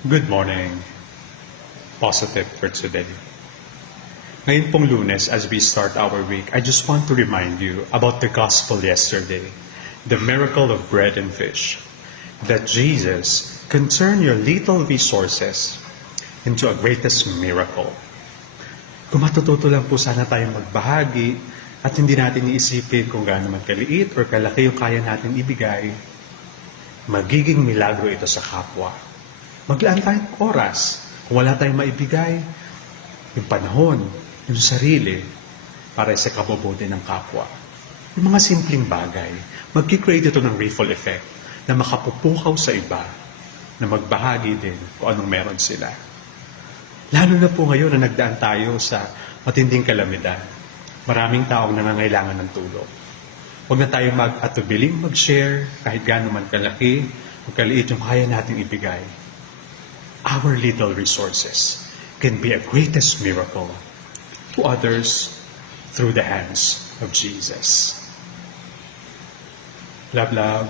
Good morning. Positive for today. Ngayon pong Lunes, as we start our week, I just want to remind you about the gospel yesterday, the miracle of bread and fish, that Jesus can turn your little resources into a greatest miracle. Kung matututo lang po sana tayong magbahagi at hindi natin iisipin kung gaano man kaliit or kalaki yung kaya natin ibigay, magiging milagro ito sa kapwa. Maglaan tayong oras. Kung wala tayong maibigay, yung panahon, yung sarili, para sa kabubuti ng kapwa. Yung mga simpleng bagay, mag-create ito ng ripple effect na makapupukaw sa iba, na magbahagi din kung anong meron sila. Lalo na po ngayon na nagdaan tayo sa matinding kalamidad. Maraming taong nangangailangan ng tulong. Huwag na tayong mag-atubiling mag-share kahit gaano man kalaki o kaliit yung kaya nating ibigay. Our little resources can be a greatest miracle to others through the hands of Jesus. Love, love.